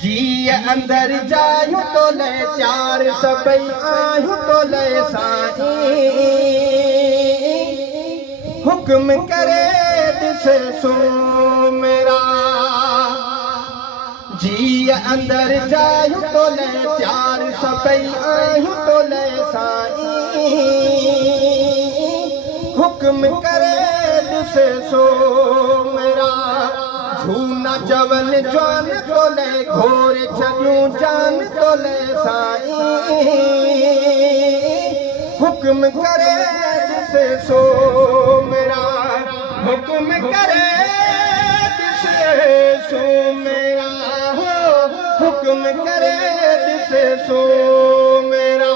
जी अंदर जायूं तो ले चार सबई आयूं तो ले साईं हुक्म करे दिसे सो मेरा। जी अंदर जायूं तो ले चार सबई आयूं तो ले साईं हुक्म करे दिसे सो मेरा। झूना चवन जान तो ले घोर छॾियूं जान तो ले साईं हुक्म करे दिसे सो मेरा। हुक्म करे दिसे सो मेरा। हुक्म करे दिसे सो मेरा।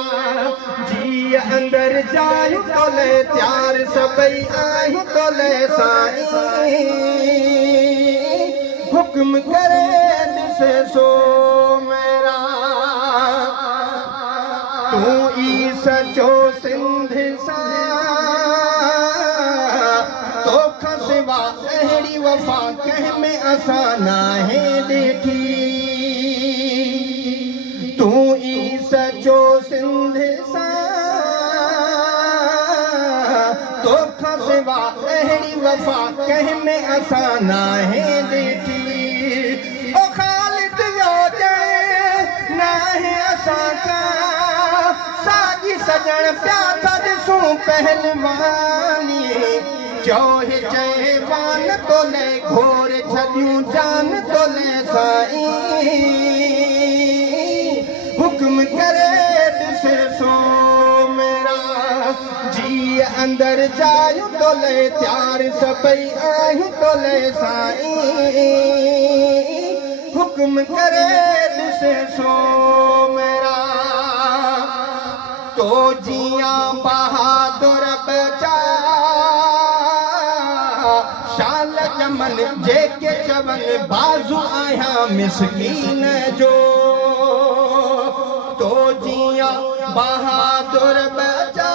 जी अंदर जायूं तो ले त्यार सबई आयूं तो ले साईं हुक्म करे दिसे सो मेरा। तू ई सचो सिंध सा तोखा सिवा अहिड़ी वफ़ा कंहिं में असां नाहे ॾिठी। तू ई सचो सिंध सा तोखा सिवा अहिड़ी वफ़ा कंहिं में असां नाहे ॾिठी। सागी सजण प्या था ॾिसूं पहलवानी चौहे चएवान तो ले घोर छॾियूं जान तो ले साईं हुक्म करे दिसे सो मेरा। जी अंदर जायूं तो ले त्यार सबई आयूं तो ले साईं हुक्म करे दिसे सो मेरा। तो जियां बहादुर बचा शाल जमन जेके चवन बाज़ू आया मिसकीन जो। तो जियां बहादुर बचा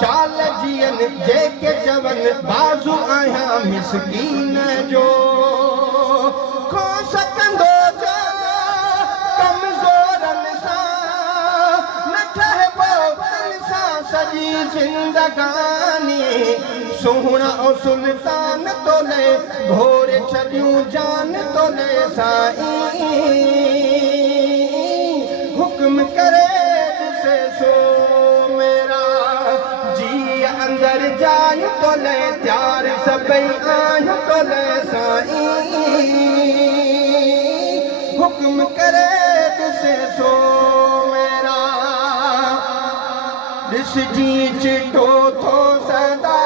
शाल जियन जेके चवन बाज़ू आया मिसकीन जो। खो सकंदो सजी जिंदगानी सोहना ओ सुल्तान तो ले घोर छॾियूं जान तो ले साईं हुक्म करे दिसे सो मेरा। जी अंदर जायूं तो ले त्यार सबई आयूं तो ले साईं हुक्म करे दिसे सो मेरा। ॾिसजी चिटो थो सदा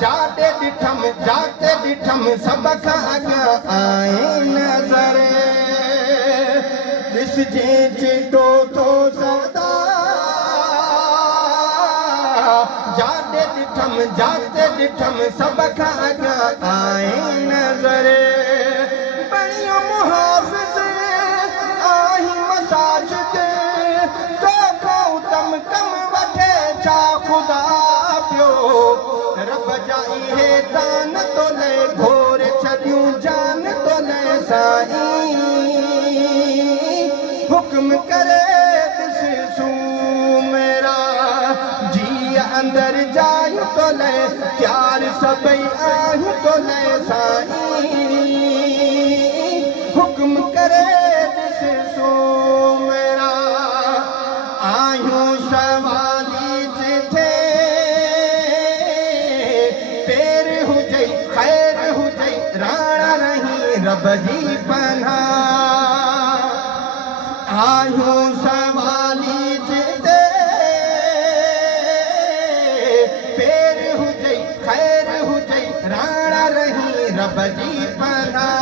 जाते ॾिठम सभ खां अॻियां आए नज़र। ॾिसजी चिटो थो सदा जाते ॾिठम सभ खां अॻियां आए नज़र। बणियो मुहाफ़िज़ आही मसाजिद कम वठे छा खुदा पियो रब जा इहे दान तो ले घोर छॾियूं जान तो ले साईं हुक्म करे दिसे सो मेरा। जी अंदर जायूं तो ले त्यार सबई आयूं तो ले साईं हुक्म करे दिसे सो मेरा। आयूं सवाली जिथे पेर हुजई खैर हुजई राणा रही रब जी पनाह। आयूं सवाली जिथे पेर हुजई खैर हुजई राणा रही रब जी पनाह।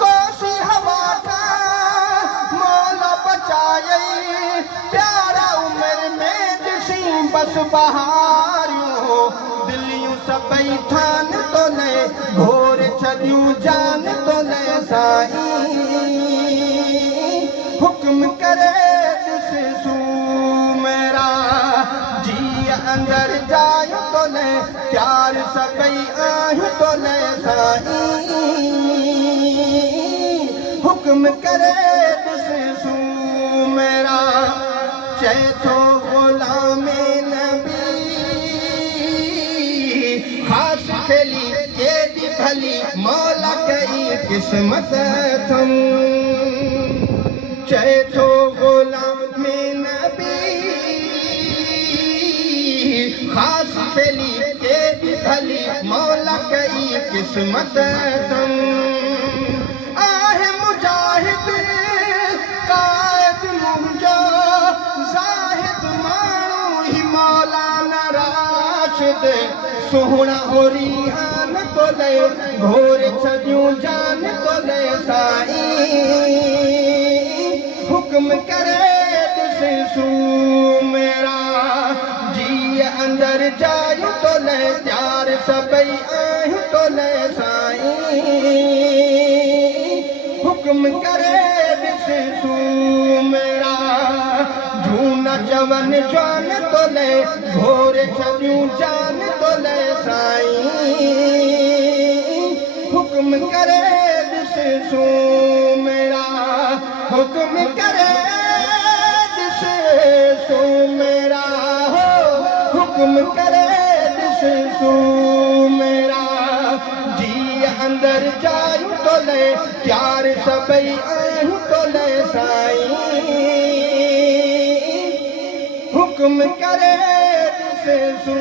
कोसी हवा का मौला बचाई प्यारा उम्र में ॾिसी बस बहारियूं दिलियूं सबई ठान तो ले घोर छॾियूं जान तो ले साईं हुक्म करे दिसे सो मेरा। जी अंदर जायूं तो ले प्यार सबई आयूं तो ले साईं हुक्म करे दिसू मेरा चए थो ग़ुलामे नबी ख़ास खेली केॾी भली मौला कई क़िस्मत थम चए थो ग़ुलामे नबी ख़ास खेली केॾी भली मौला कई क़िस्मत थम आहे मुजाहिद कायद मुंहिंजो ज़ाहिद माण्हू ही मौलाना राशिद सोहणा ओरिहान तो ले घोर छॾियूं जान तो ले साईं हुक्म करे ॾिसू मेरा जी अंदर जायूं तो ले प्यार सबई आयूं तो ले साईं हुक्म करे ॾिसू मेरा झून चवन जान तो ले घोर छॾियूं जान तो ले साईं हुक्म करे ॾिसू मेरा हुक्म करे ॾिसू मेरा हुक्म करे ॾिसू मेरा जी अंदर जायूं तो ले प्यार सबई आयूं तो ले साईं हुक्म करे ॾिसू